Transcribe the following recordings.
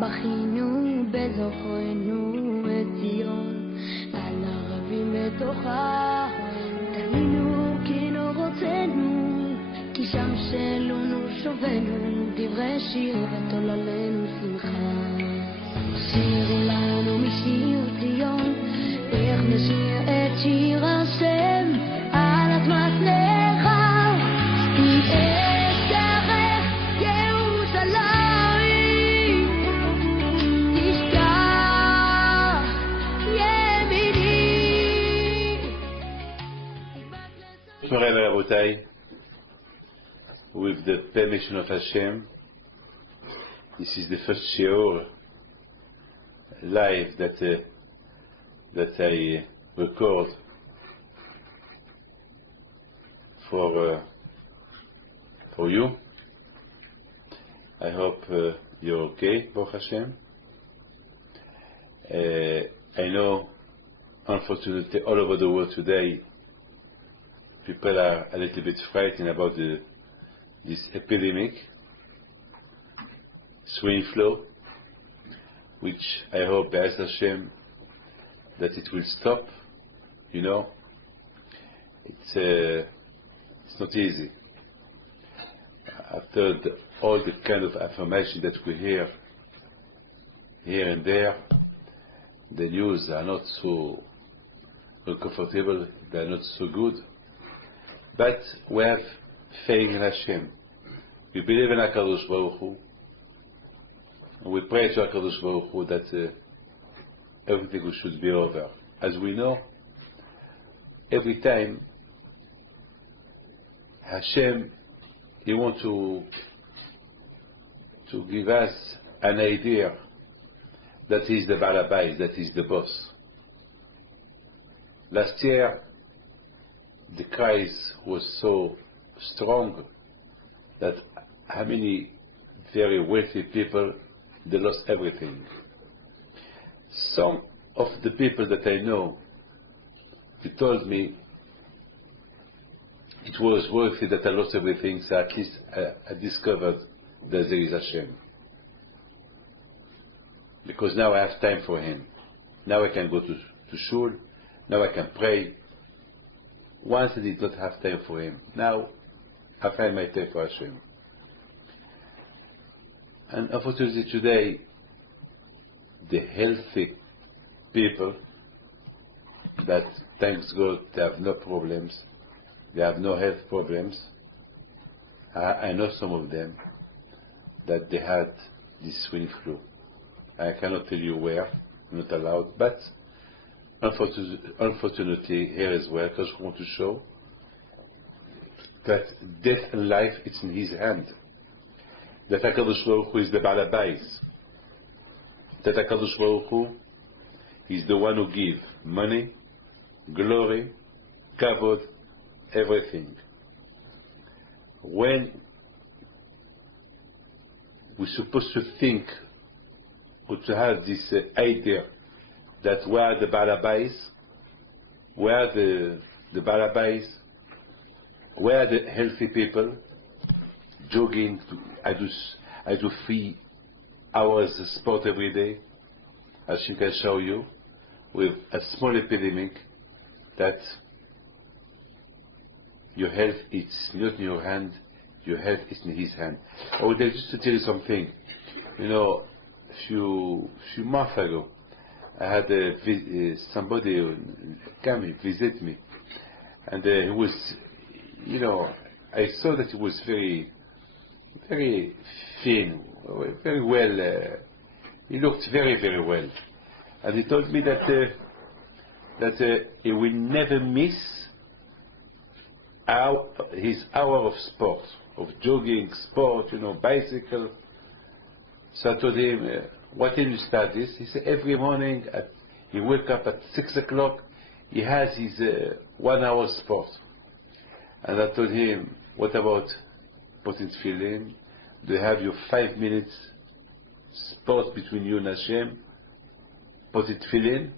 בכינו בזוכרנו את ציון, על ערבים בתוכה, תלינו כי נורותינו, כי שם שלונו שובנו, דברי שיר ותוללנו שמחה. שירו לנו משיר ציון, איך נשיר את שיר השם, על אדמת נחל, עם את דרך ירושלים, תשכח ימיני. Forever Rabotai, with the permission of Hashem, this is the first shiur live that I record for you. I hope you're okay, Baruch Hashem. I know, unfortunately, all over the world today, people are a little bit frightened about this epidemic, swine flu, which I hope, Be'ez Hashem, that it will stop. You know, it's not easy. After all the kind of information that we hear here and there, the news are not so uncomfortable, they are not so good. But we have faith in Hashem. We believe in HaKadosh Baruch Hu. And we pray to HaKadosh Baruch Hu that everything should be over. As we know, every time Hashem, He wants to give us an idea that He is the Balabais, that He is the boss. Last year, the crisis was so strong that how many very wealthy people, they lost everything. Some of the people that I know, they told me it was worthy that I lost everything, so at least I discovered that there is Hashem. Because now I have time for Him. Now I can go to shul, now I can pray. Once I did not have time for Him. Now I find my time for Hashem. And unfortunately today, the healthy people that, thanks God, they have no problems, they have no health problems. I know some of them that they had this swine flu. I cannot tell you where, I'm not allowed, but unfortunately here as well, because we want to show that death and life, it's in His hand. That HaKadosh Baruch Hu is the Balabais. That HaKadosh Baruch Hu is the one who gives money, glory, kavod, everything. When we're supposed to think or to have this idea that we are the Balabais, we are the Balabais, we are the healthy people, jogging, I do 3 hours of sport every day, as she can show you, with a small epidemic, that your health is not in your hand, your health is in His hand. I would like just to tell you something. You know, a few months ago, I had somebody come and visit me, and he was, you know, I saw that he was very, very thin, very well. He looked very, very well, and he told me that he will never miss his hour of sport, of jogging, sport, you know, bicycle. So I told him, why didn't you start this? He said every morning he wakes up at 6 o'clock, he has his 1 hour sport. And I told him, what about putting tefillin? Do you have your 5 minutes sport between you and Hashem? Put it tefillin?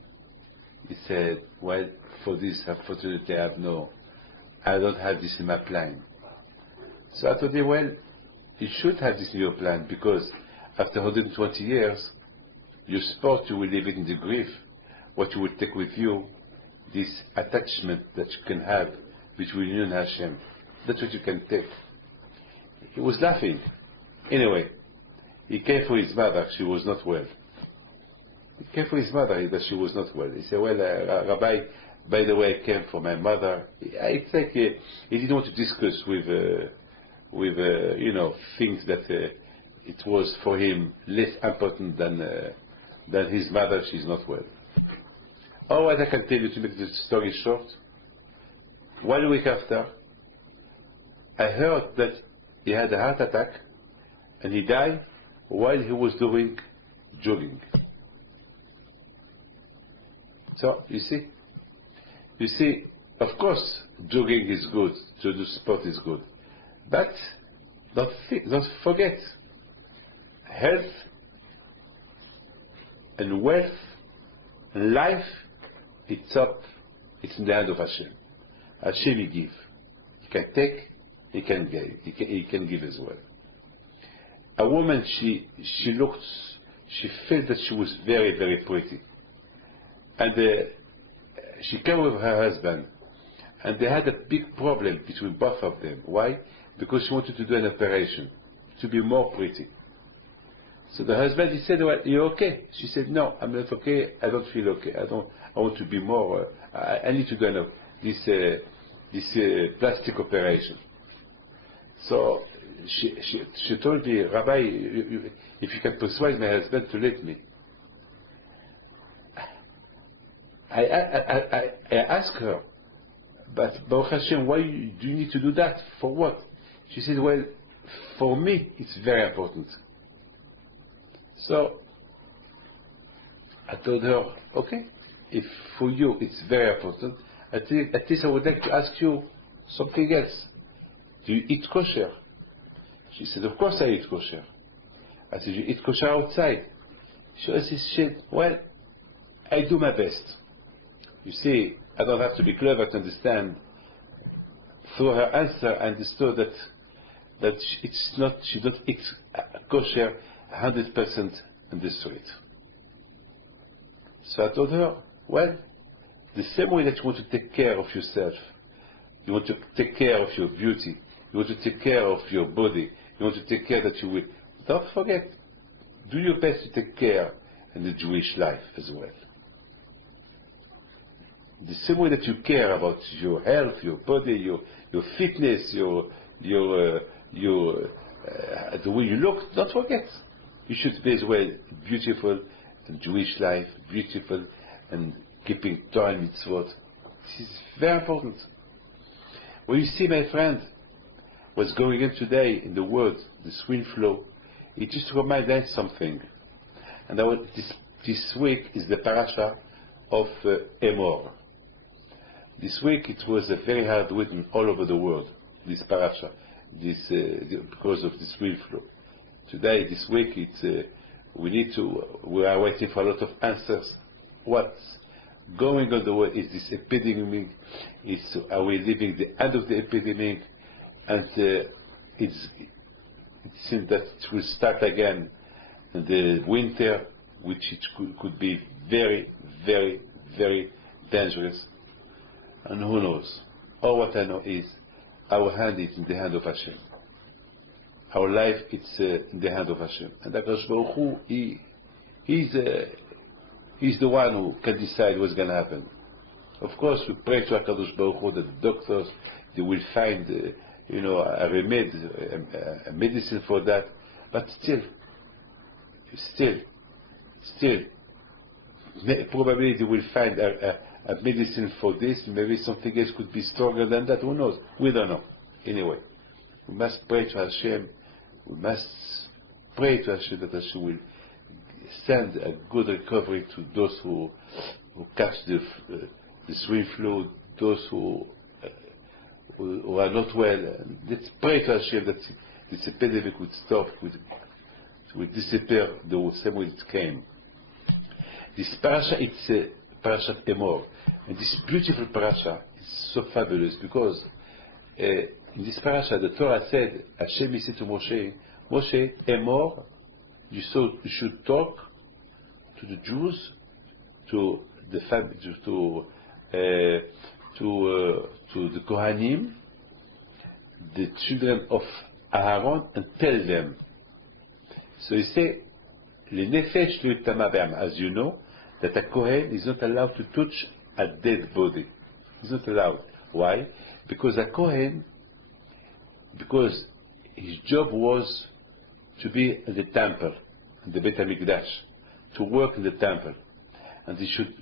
He said, well, for this, unfortunately, I don't have this in my plan. So I told him, well, you should have this in your plan, because after 120 years, your sport, you will leave it in the grave. What you will take with you, this attachment that you can have between you and Hashem. That's what you can take. He was laughing. Anyway, he came for his mother. She was not well. He came for his mother, but she was not well. He said, well, Rabbi, by the way, I came for my mother. It's like he didn't want to discuss with things that it was for him less important than his mother. She's not well. Oh, what I can tell you to make the story short, 1 week after, I heard that he had a heart attack and he died while he was doing jogging. So, you see, of course, jogging is good, to do sport is good, but don't forget, health and wealth and life, it's in the hand of Hashem. Hashem He give. He can take, He can give, He can give as well. A woman, she felt that she was very, very pretty. And she came with her husband, and they had a big problem between both of them. Why? Because she wanted to do an operation to be more pretty. So the husband, he said, well, you're okay? She said, no, I'm not okay. I don't feel okay. I want to be more. I need to do this plastic operation. So she told me, Rabbi, if you can persuade my husband to let me. I asked her, but Baruch Hashem, why do you need to do that? For what? She said, well, for me, it's very important. So I told her, okay, if for you it's very important, at least I would like to ask you something else. Do you eat kosher? She said, of course I eat kosher. I said, you eat kosher outside? She said, well, I do my best. You see, I don't have to be clever to understand. Through her answer, I understood that she don't eat kosher 100% in the street. So I told her, well, the same way that you want to take care of yourself, you want to take care of your beauty, you want to take care of your body, you want to take care that you will. Don't forget, do your best to take care in the Jewish life as well. The same way that you care about your health, your body, your fitness, the way you look, don't forget. You should be as well beautiful in Jewish life, beautiful and keeping Torah and mitzvot. This is very important. When you see, my friend, what's going on today in the world, the swine flu, it just reminds us something. And this week is the parasha of Emor. This week it was a very hard week all over the world, this parasha, because of the swine flu. Today, this week, we are waiting for a lot of answers. What's going on the world is this epidemic, are we living the end of the epidemic, and it seems that it will start again in the winter, which it could be very, very, very dangerous. And who knows? All what I know is our hand is in the hand of Hashem. Our life it's in the hand of Hashem. And HaKadosh Baruch Hu, He's the one who can decide what's going to happen. Of course, we pray to HaKadosh Baruch Hu that the doctors, they will find a remedy, a medicine for that. But still, probably they will find a medicine for this. Maybe something else could be stronger than that. Who knows? We don't know. Anyway, we must pray to Hashem. We must pray to Hashem that Hashem will send a good recovery to those who catch the swine flu, those who are not well. Let's pray to Hashem that this epidemic would stop, would disappear the same way it came. This parasha, it's parasha Emor, and this beautiful parasha is so fabulous because in this parasha the Torah said, Hashem said to Moshe, Moshe, Emor, you should talk to the Jews, to the the Kohanim, the children of Aaron, and tell them. So you say, "Lenefesh le'utama be'am." As you know, that a Kohen is not allowed to touch a dead body. He's not allowed. Why? Because a Kohen, because his job was to be in the temple, in the Beit HaMikdash, to work in the temple. And he should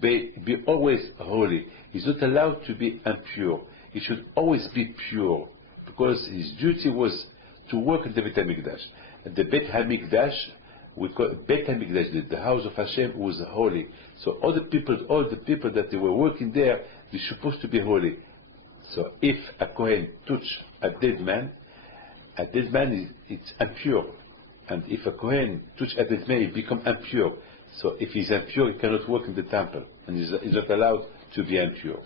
be always holy. He's not allowed to be impure. He should always be pure, because his duty was to work in the Beit HaMikdash. And the Beit HaMikdash, we call it Beit HaMikdash, the house of Hashem, was holy. So all the people that they were working there, they're supposed to be holy. So if a Kohen touch a dead man it's impure. And if a Kohen touch a dead man, he become impure. So if he's impure, he cannot work in the temple, and he's not allowed to be impure.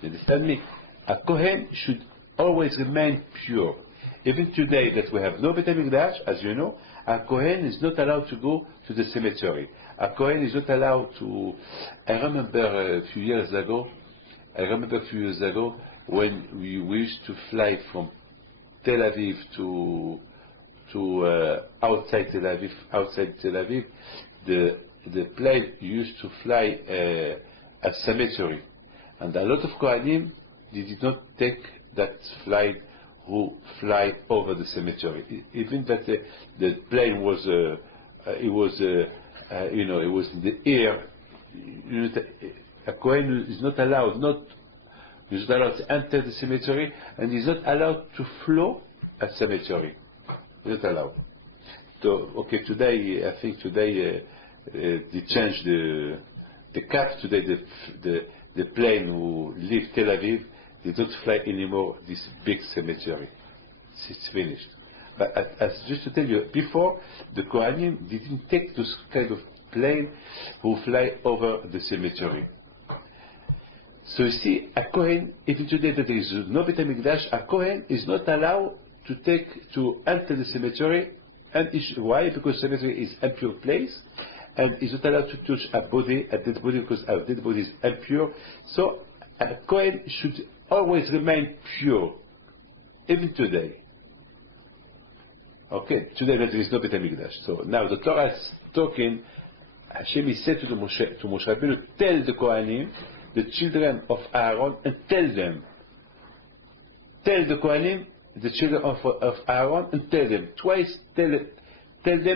You understand me? A Kohen should always remain pure. Even today that we have no Beit HaMikdash, as you know, a Kohen is not allowed to go to the cemetery. A Kohen is not allowed to... I remember a few years ago when we used to fly from Tel Aviv to outside Tel Aviv, the plane used to fly a cemetery, and a lot of Kohanim, they did not take that flight who fly over the cemetery. Even that the plane was it was in the air. A Kohen is not allowed to enter the cemetery, and is not allowed to flow at cemetery. Not allowed. So okay, today I think they changed the cap. Today the plane who leave Tel Aviv, they don't fly anymore this big cemetery. It's finished. But as just to tell you, before the Kohanim didn't take those kind of plane who fly over the cemetery. So you see, a Kohen, even today that there is no Beit HaMikdash, a Kohen is not allowed to enter the cemetery. And why? Because cemetery is impure place, and is not allowed to touch a dead body, because a dead body is impure. So a Kohen should always remain pure, even today. Okay, today there is no Beit HaMikdash. So now the Torah is talking. Hashem is said to Moshe Rabbeinu, tell the Kohanim, the children of Aaron, and tell them. Tell the Kohanim, the children of Aaron, and tell them. Twice tell them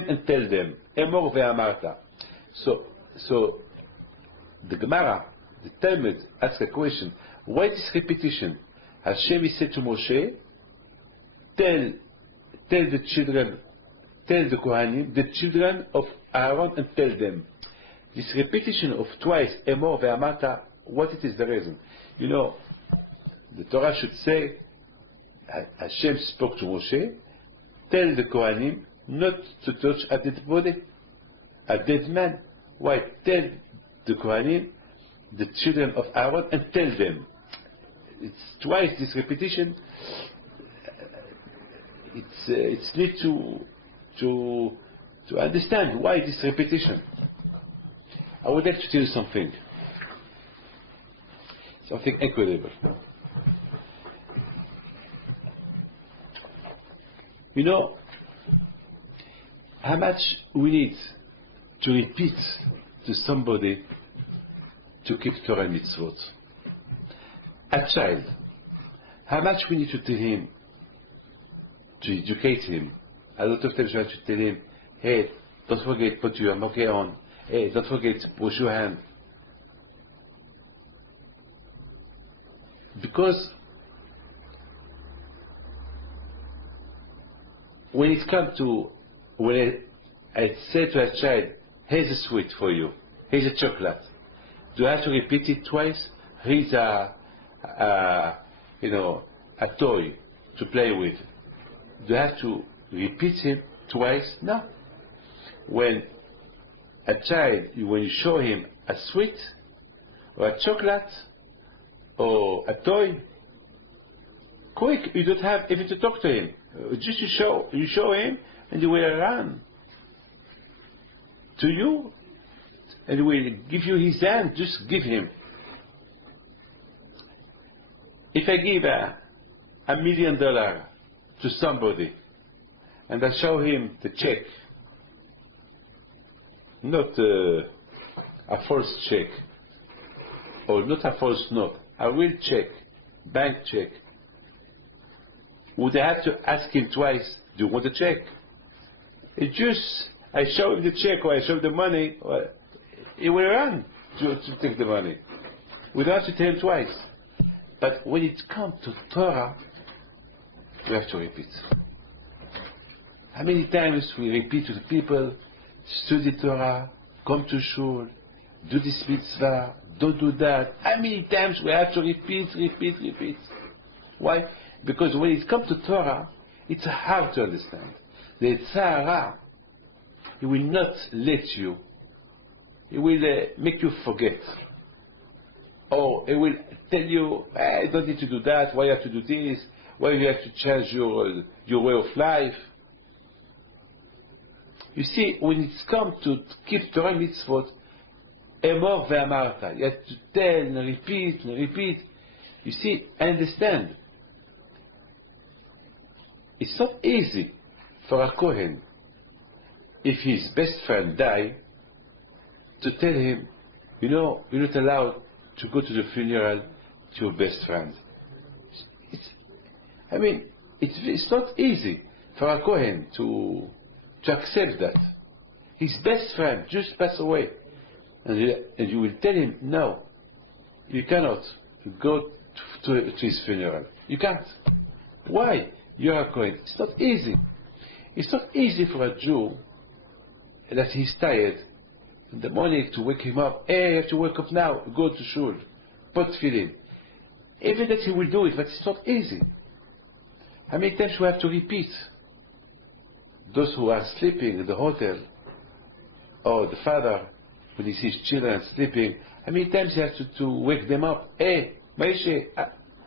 and tell them. Emor ve'amarta. So the Gemara, the Talmud, asks a question. Why this repetition? Hashem is said to Moshe, tell the children, tell the Kohanim, the children of Aaron, and tell them. This repetition of twice, Emor ve'amarta, what it is the reason? You know, the Torah should say, Hashem spoke to Moshe, tell the Kohanim not to touch a dead body, a dead man. Why? Tell the Kohanim, the children of Aaron, and tell them. It's twice this repetition. It's need to understand why this repetition. I would like to tell you something incredible. You know how much we need to repeat to somebody to keep Torah mitzvot. A child, how much we need to tell him, to educate him. A lot of times we have to tell him, hey, don't forget, put your moke on. Hey, don't forget, wash your hand. Because when it comes to, when I say to a child, here's a sweet for you, here's a chocolate, do I have to repeat it twice? Here's a toy to play with. Do I have to repeat it twice? No. When a child, when you show him a sweet or a chocolate or a toy, quick, you don't have even to talk to him. Just you show him, and he will run. to you and will give you his hand, just give him. If I give $1 million to somebody and I show him the check, not a false check or not a false note, a real check, bank check, would I have to ask him twice, do you want a check? It just, I show him the check or I show him the money, well, he will run to take the money. We don't have to tell him twice. But when it comes to Torah, we have to repeat. How many times we repeat to the people, study Torah, come to shul, do this mitzvah, don't do that. How many times we have to repeat? Why? Because when it comes to Torah, it's hard to understand. The Tzara, he will not let you. He will make you forget. Or he will tell you, I don't need to do that, why you have to do this, why you have to change your way of life. You see, when it's come to keep Torah mitzvot, emor ve'amarta, you have to tell and repeat. You see, I understand. It's not easy for a Kohen, if his best friend dies, to tell him, you know, you're not allowed to go to the funeral to your best friend. It's not easy for a Kohen to accept that. His best friend just passed away. And you will tell him, no, you cannot go to his funeral. You can't. Why? You are a Kohen. It's not easy. It's not easy for a Jew that he's tired in the morning to wake him up. Hey, you have to wake up now. Go to shul. Put tefillin. Even that he will do it, but it's not easy. How many times we have to repeat? Those who are sleeping in the hotel, or the father, when he sees children sleeping, how many times he has to wake them up? Hey, Moshe,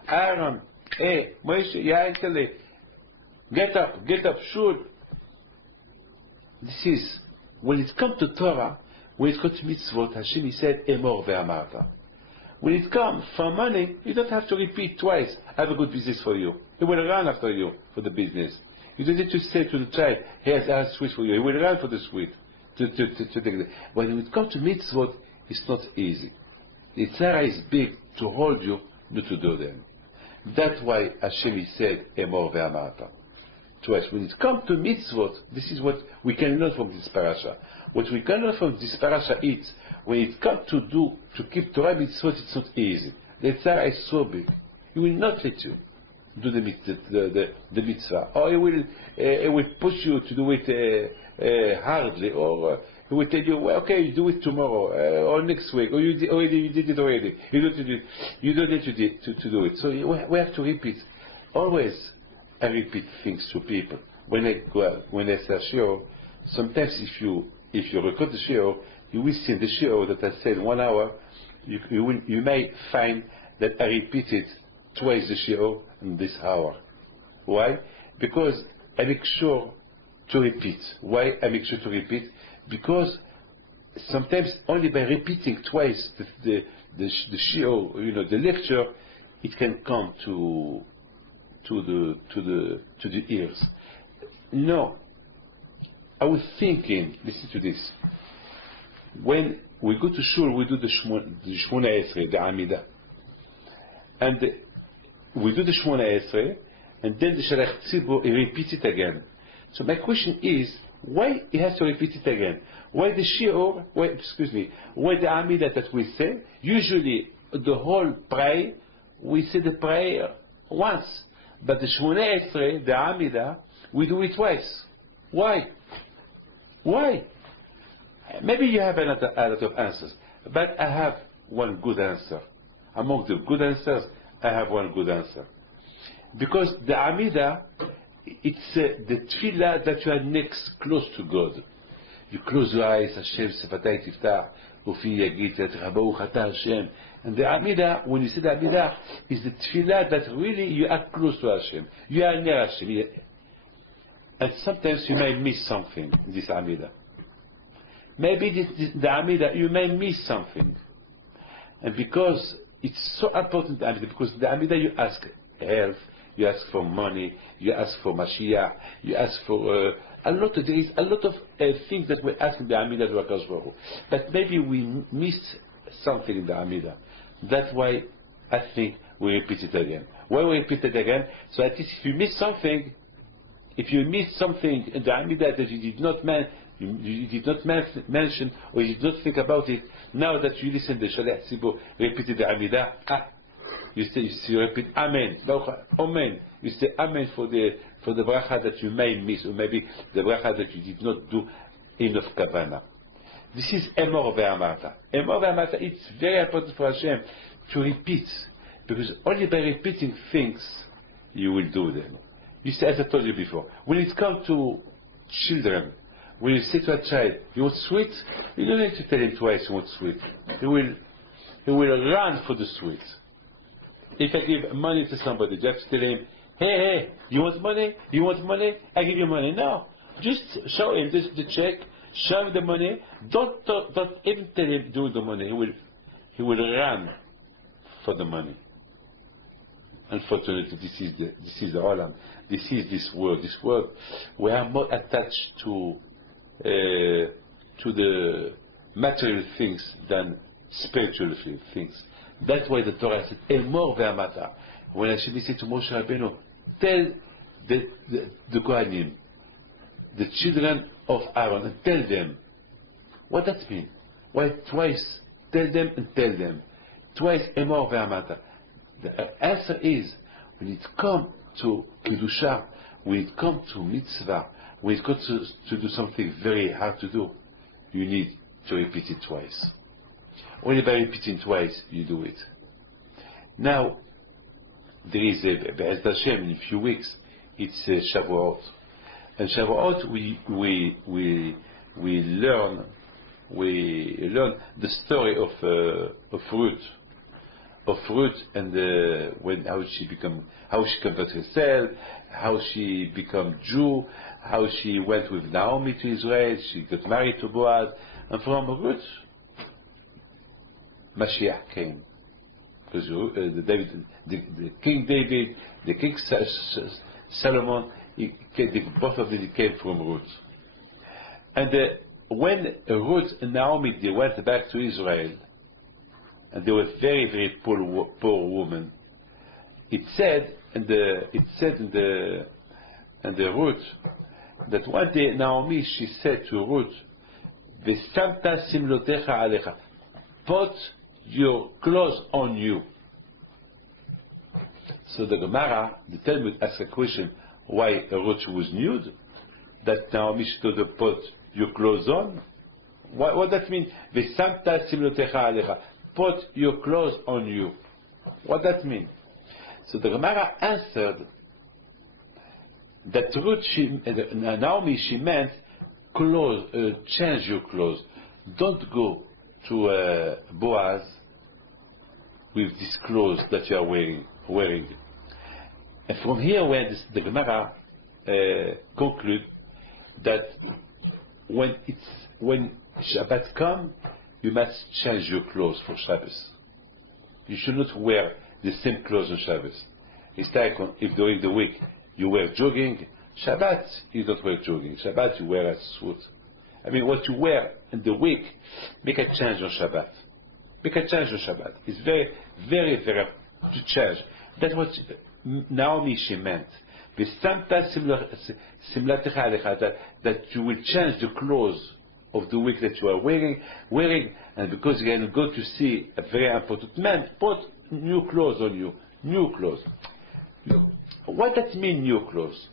Aaron, hey, Moshe, Yaakov, get up, shul. This is, when it comes to Torah, when it comes to mitzvot, Hashem, he said, emor ve'amarta. When it comes for money, you don't have to repeat twice, I have a good business for you. He will run after you for the business. You don't need to say to the child, here's a sweet for you. He will run for the sweet. To take it. But when it comes to mitzvot, it's not easy. The tzara is big to hold you, not to do them. That's why Hashem said, emor ve'amarta. Twice. When it comes to mitzvot, this is what we can learn from this parasha. What we can learn from this parasha is, when it comes to keep Torah mitzvot, it's not easy. The tzara is so big. He will not let you do the mitzvah. Or he will push you to do it hardly. Or he will tell you, well, okay, you do it tomorrow, or next week, or you did it already. You don't need to do it. So we have to repeat. Always I repeat things to people. When I say shiur, sometimes if you record the shiur, you will see in the shiur that I said 1 hour, you may find that I repeated twice the shiur in this hour. Why? Because I make sure to repeat. Why I make sure to repeat? Because sometimes only by repeating twice the shiur, the lecture, it can come to the ears. No. I was thinking, listen to this. When we go to shul, we do the Shmona Esrei, the Amidah. And we do the Shmona Esrei, and then the Shalach Tzibur, he repeats it again. So my question is, why he has to repeat it again? Why the shiur, why the Amidah that we say, usually the whole prayer, we say the prayer once. But the Shmona Esrei, the Amidah, we do it twice. Why? Why? Maybe you have a lot of answers, but I have one good answer. Among the good answers, I have one good answer. Because the Amidah, it's the tefillah that you are next close to God. You close your eyes, Hashem sefatay tiftach, ufi yagid yadcha baruch atah Hashem. And the Amidah, when you say the Amidah, is the tefillah that really you are close to Hashem. You are near Hashem. And sometimes you may miss something in this Amidah. maybe the Amida, you may miss something. And because it's so important, the Amida, because the Amida you ask health, you ask for money, you ask for Mashiach, you ask for there is a lot of things that we ask in the Amida to HaKadosh Baruch Hu. But maybe we miss something in the Amida. That's why I think we repeat it again. Why we repeat it again? So at least if you miss something, if you miss something in the Amida that you did not mention or you did not think about it, now that you listen to Shalech Tzibur repeated the Amida, you repeat Amen, Amen. You say Amen for the bracha that you may miss, or maybe the bracha that you did not do enough kavana. This is Emor ve'amata. Emor ve'amata, it's very important for Hashem to repeat, because only by repeating things you will do them. You say, as I told you before, when it comes to children, when you say to a child, you want sweet, you don't need to tell him twice you want sweet. He will run for the sweet. If I give money to somebody, you have to tell him, hey, you want money? You want money? I give you money. No. Just show him the check, show him the money. Don't even tell him do the money. He will run for the money. Unfortunately, this is the Olam. This is this world. This world, we are more attached to the material things than spiritual things. That's why the Torah said, Emor ve'amata. When Hashem said to Moshe Rabbeinu, tell the Kohanim, the children of Aaron, and tell them. What does that mean? Why twice tell them and tell them? Twice Emor ve'amata. The answer is, when it comes to Kedusha, when it comes to mitzvah, when it comes to do something very hard to do, you need to repeat it twice. Only by repeating twice, you do it. Now, there is Be'ez Hashem in a few weeks, it's Shavuot. And Shavuot, we learn the story of Ruth. Of Ruth and how she converted herself, how she became Jew, how she went with Naomi to Israel, she got married to Boaz, and from Ruth, Mashiach came. Because the King David, the King Solomon, both of them came from Ruth. And when Ruth and Naomi they went back to Israel, and they were very, very poor women, it said in the Ruth that one day Naomi, she said to Ruth, "V'samta simlotecha alecha," put your clothes on you. So the Gemara, the Talmud asks a question, why Ruth was nude? That Naomi should have put your clothes on? What does that mean? V'samta simlotecha alecha, put your clothes on you. What does that mean? So the Gemara answered that Ruth, Naomi, she meant clothes, change your clothes. Don't go to Boaz with these clothes that you are wearing. And from here, when the Gemara conclude that when Shabbat comes, you must change your clothes for Shabbos. You should not wear the same clothes on Shabbos. It's like if during the week you wear jogging, Shabbat you don't wear jogging. Shabbat you wear a suit. I mean, what you wear in the week, make a change on Shabbat. Make a change on Shabbat. It's very, very, very to change. That's what Naomi she meant. That you will change the clothes of the week that you are wearing, and because you are going to see a very important man, put new clothes on you. New clothes. What does that mean, new clothes?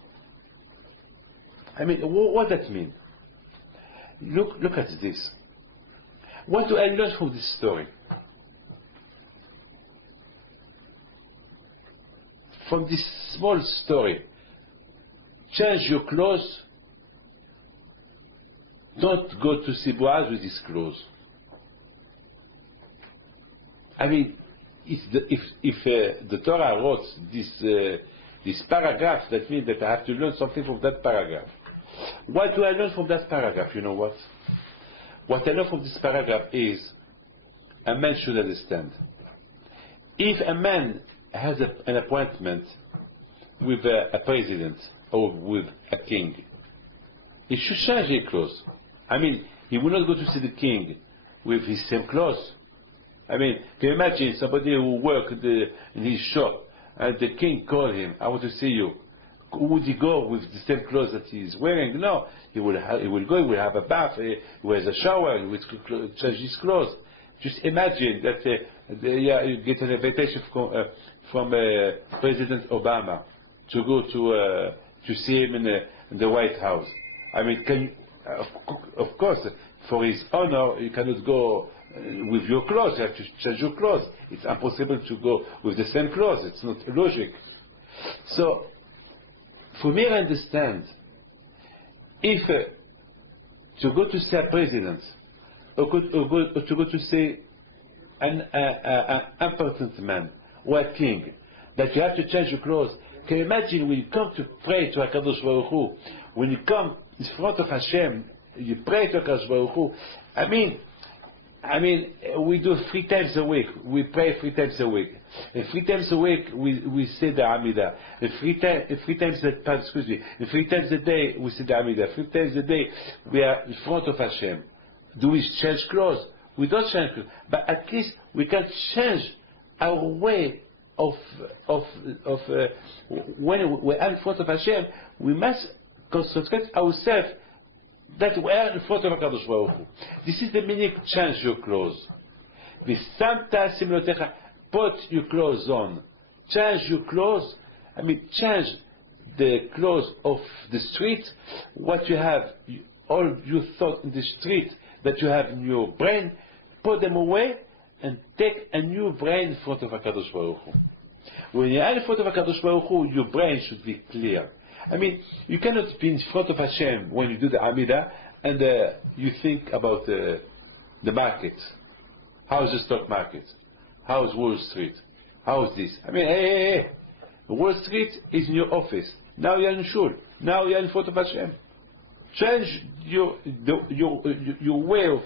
I mean, what does that mean? Look at this. What do I learn from this story? From this small story, change your clothes. Don't go to see Boaz with his clothes. I mean, if the Torah wrote this paragraph, that means that I have to learn something from that paragraph. What do I learn from that paragraph? You know what? What I know from this paragraph is a man should understand. If a man has an appointment with a president or with a king, he should change his clothes. I mean, he will not go to see the king with his same clothes. I mean, can you imagine somebody who worked in his shop and the king called him, I want to see you. Would he go with the same clothes that he is wearing? No. He will go, he will have a bath, he wears a shower, he will change his clothes. Just imagine that you get an invitation from President Obama to go to see him in the White House. I mean, of course, for his honor, you cannot go with your clothes. You have to change your clothes. It's impossible to go with the same clothes. It's not logic. So, for me, I understand if to go to see a president or to go to see an important man or a king, that you have to change your clothes. Can you imagine when you come to pray to HaKadosh Baruch Hu, when you come in front of Hashem, you pray to HaKadosh Baruch Hu. I mean, we do 3 times a week. We pray 3 times a week. And 3 times a week we say the Amidah. And 3 times a day we say the Amidah. 3 times a day we are in front of Hashem. Do we change clothes? We don't change clothes. But at least we can change our way of when we are in front of Hashem, we must concentrate ourselves that we are in front of HaKadosh Baruch Hu. This is the meaning, change your clothes. V'samta simlotecha, put your clothes on. Change your clothes. I mean, change the clothes of the street, what you have, all your thoughts in the street that you have in your brain, put them away and take a new brain in front of HaKadosh Baruch Hu. When you are in front of HaKadosh Baruch Hu, your brain should be clear. I mean, you cannot be in front of Hashem when you do the Amidah and you think about the market. How is the stock market? How is Wall Street? How is this? I mean, hey. Wall Street is in your office. Now you're in Shul. Now you're in front of Hashem. Change your way of,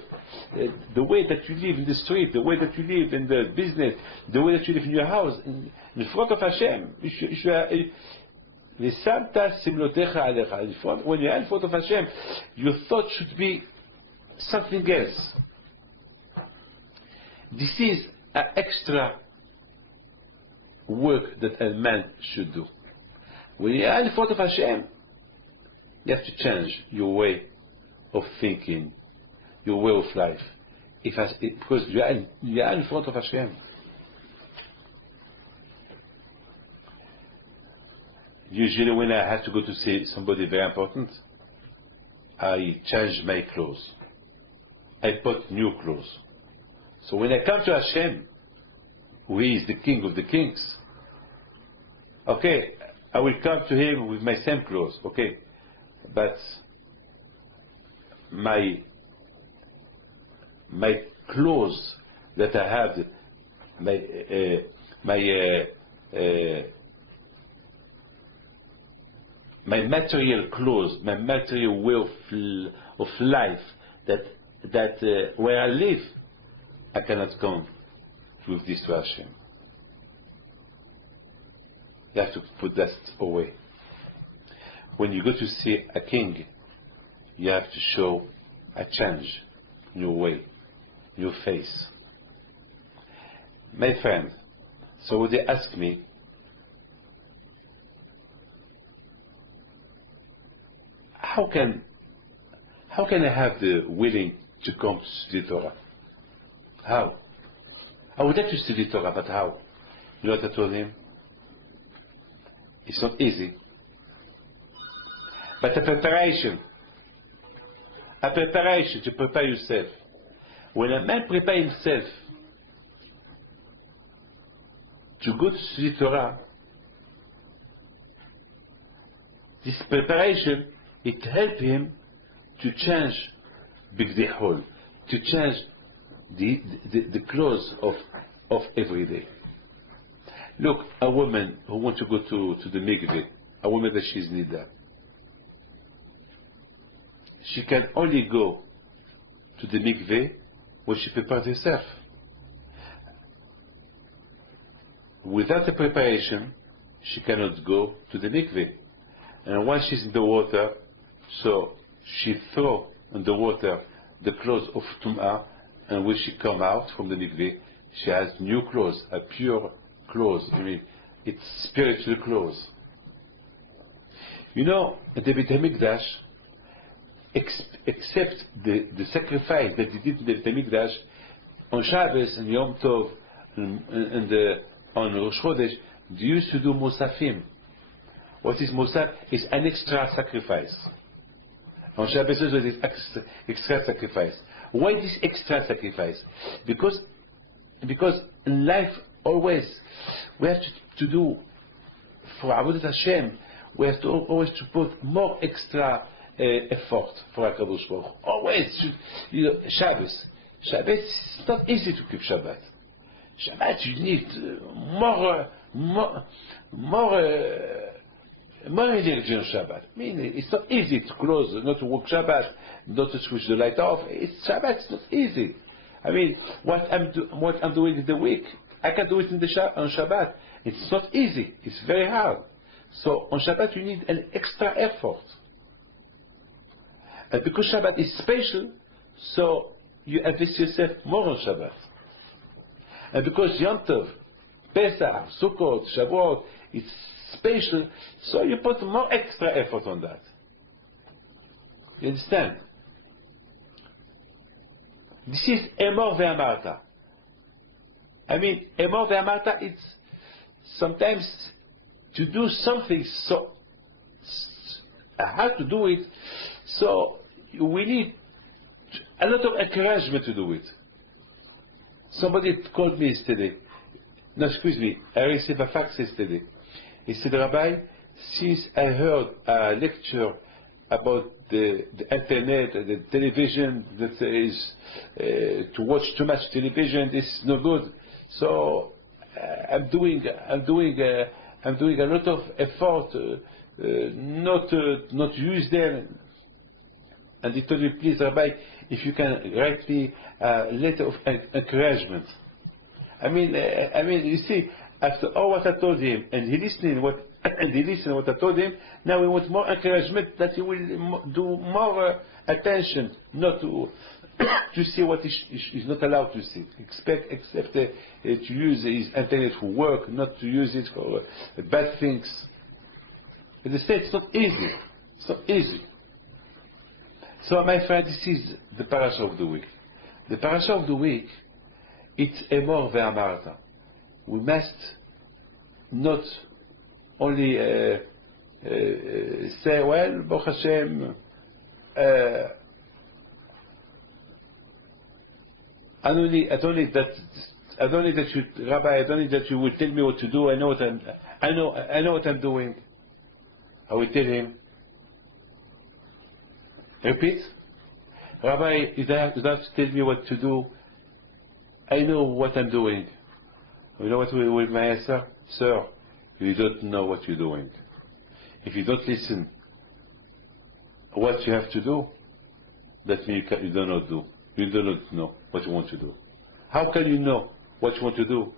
the way that you live in the street, the way that you live in the business, the way that you live in your house, in front of Hashem. When you are in front of Hashem, your thought should be something else. This is an extra work that a man should do. When you are in front of Hashem, you have to change your way of thinking, your way of life. Because you are in front of Hashem. Usually when I have to go to see somebody very important, I change my clothes. I put new clothes. So when I come to Hashem, who is the King of the Kings, okay, I will come to Him with my same clothes, okay, but my clothes that I have, my material clothes, my material way of life, that where I live, I cannot come with this to Hashem. You have to put that away. When you go to see a king, you have to show a change in your way, your face. My friend, so when they ask me, how can I have the willing to come to study Torah? How? I would like to study Torah, but how? You know what I told him? It's not easy. But a preparation to prepare yourself. When a man prepares himself to go to study Torah, this preparation, it helps him to change Bigdei Hol, to change the clothes of every day. Look, a woman who wants to go to the mikveh, a woman that she's nida, she can only go to the mikveh where she prepared herself. Without the preparation, she cannot go to the mikveh. And once she's in the water, so she throw in the water the clothes of tum'ah, and when she come out from the mikveh, she has new clothes, a pure clothes. I mean, it's spiritual clothes. You know, at the Beit HaMikdash, except the sacrifice that they did in the Beit HaMikdash, on Shabbos and Yom Tov, on Rosh Chodesh, they used to do Musafim. What is Musaf? It's an extra sacrifice. On Shabbos also it is extra sacrifice. Why this extra sacrifice? Because in life always we have to do for Avodat Hashem. We have to always to put more extra effort for HaKadosh Baruch Hu. Always, you know, Shabbos it's not easy to keep Shabbat. Shabbat you need more energy on Shabbat. I mean, it's not easy to close, not to work Shabbat, not to switch the light off. Shabbat is not easy. I mean, what I'm doing in the week, I can do it on Shabbat. It's not easy. It's very hard. So on Shabbat you need an extra effort. And because Shabbat is special, so you invest yourself more on Shabbat. And because Yom Tov, Pesach, Sukkot, Shavuot, it's special, so you put more extra effort on that. You understand? This is Emor ve'amarta. I mean, Emor ve'amarta, it's sometimes to do something so hard to do it, so we need a lot of encouragement to do it. Somebody called me yesterday. No, excuse me, I received a fax yesterday. He said, Rabbi, since I heard a lecture about the internet, the television, that is to watch too much television, this is no good. So I'm doing a lot of effort not to use them. And he told me, please, Rabbi, if you can write me a letter of encouragement. I mean, you see, after all what I told him, and he listened what I told him, now we want more encouragement that he will do more attention, not to to see what he's not allowed to see. Except to use his internet for work, not to use it for bad things. But they say it's not easy. It's not easy. So, my friend, this is the parasha of the week. The parasha of the week, it's Emor ve'amarta. We must not only say, well, Baruch Hashem, I don't need that you, Rabbi, I don't need that you will tell me what to do. I know what I'm doing. I will tell him. Repeat. Rabbi, you don't have to tell me what to do. I know what I'm doing. You know what will my answer? Sir, you don't know what you're doing. If you don't listen what you have to do, that means you do not do. You do not know what you want to do. How can you know what you want to do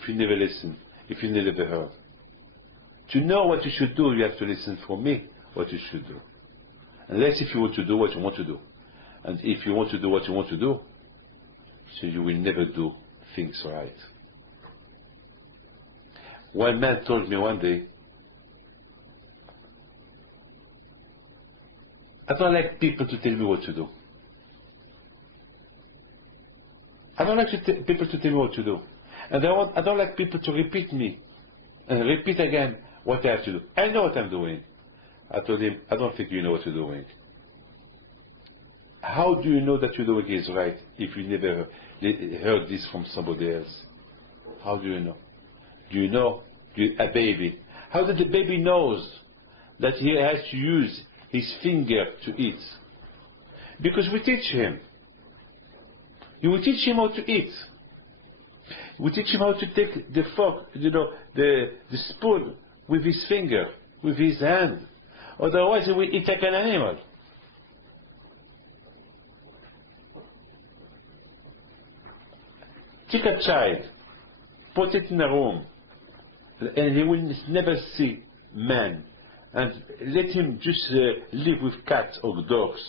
if you never listen, if you never heard? To know what you should do, you have to listen from me what you should do. Unless if you want to do what you want to do. And if you want to do what you want to do, so you will never do things right. One man told me one day, I don't like people to tell me what to do. I don't like people to tell me what to do. And I don't like people to repeat me and repeat again what I have to do. I know what I'm doing. I told him, I don't think you know what you're doing. How do you know that you're doing is right if you never heard this from somebody else? How do you know? Do you know a baby? How does the baby knows that he has to use his finger to eat? Because we teach him. You will teach him how to eat. We teach him how to take the fork, the spoon with his finger, with his hand. Otherwise he will eat like an animal. Take a child, put it in a room, and he will never see man, and let him just live with cats or dogs.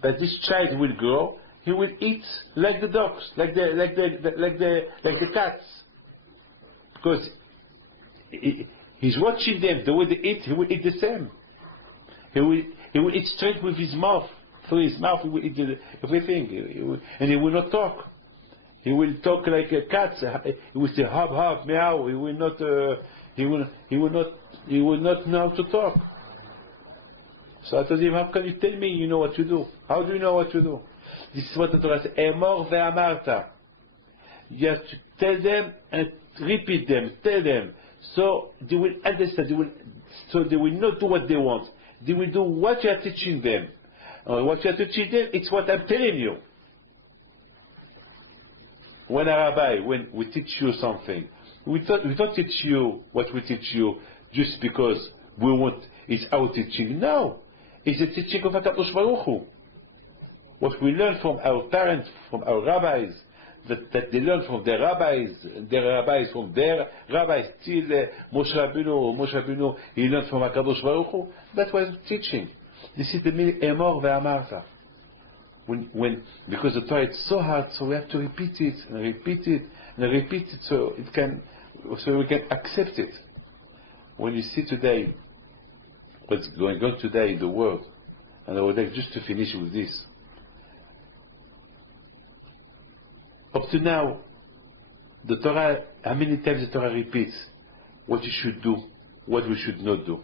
But this child will grow. He will eat like the dogs, like the cats, because he's watching them. The way they eat, he will eat the same. He will eat straight with his mouth. Through his mouth, he will eat everything, and he will not talk. He will talk like a cat. He will say hop hop meow. He will not. He will not know how to talk. So I told him, how can you tell me you know what to do? How do you know what to do? This is what the Torah says. Emor ve'amarta. You have to tell them and repeat them. Tell them. So they will understand. So they will not do what they want. They will do what you are teaching them. What you are teaching them, it's what I'm telling you. When a rabbi, when we teach you something, we don't teach you what we teach you just because we want it's our teaching. No. It's the teaching of HaKadosh Baruch Hu. What we learn from our parents, from our rabbis, that they learn from their rabbis from their rabbis, till Moshe Rabbeinu, he learned from HaKadosh Baruch Hu. That was teaching. This is the meaning, Emor ve'amarta. Because the Torah is so hard, so we have to repeat it, and repeat it, and repeat it, so we can accept it. When you see today, what's going on today in the world, and I would like just to finish with this. Up to now, the Torah, how many times the Torah repeats what you should do, what we should not do.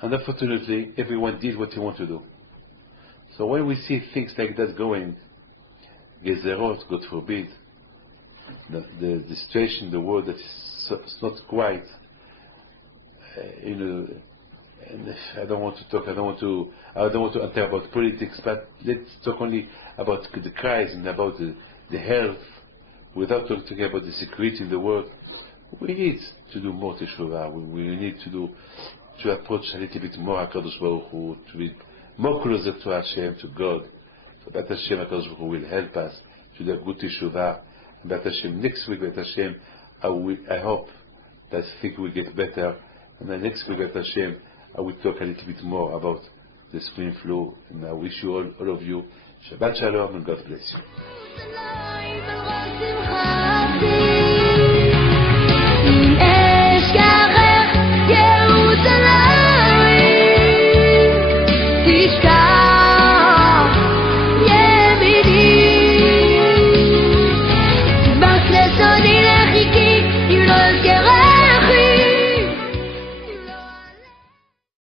And unfortunately, everyone did what he wanted to do. So when we see things like that going, Gezerot, God forbid, the situation in the world that is not quite, and I don't want to enter about politics, but let's talk only about the crisis and about the health, without talking about the security in the world. We need to do more teshuvah. We need to approach a little bit more HaKadosh Baruch Hu, to be more closer to Hashem, to God. So that Hashem, HaKadosh Baruch Hu will help us to do a good teshuvah. And that Hashem, next week, that Hashem, I hope that things will get better. And then next week, that Hashem, I will talk a little bit more about the spring flu. And I wish you all of you Shabbat Shalom and God bless you.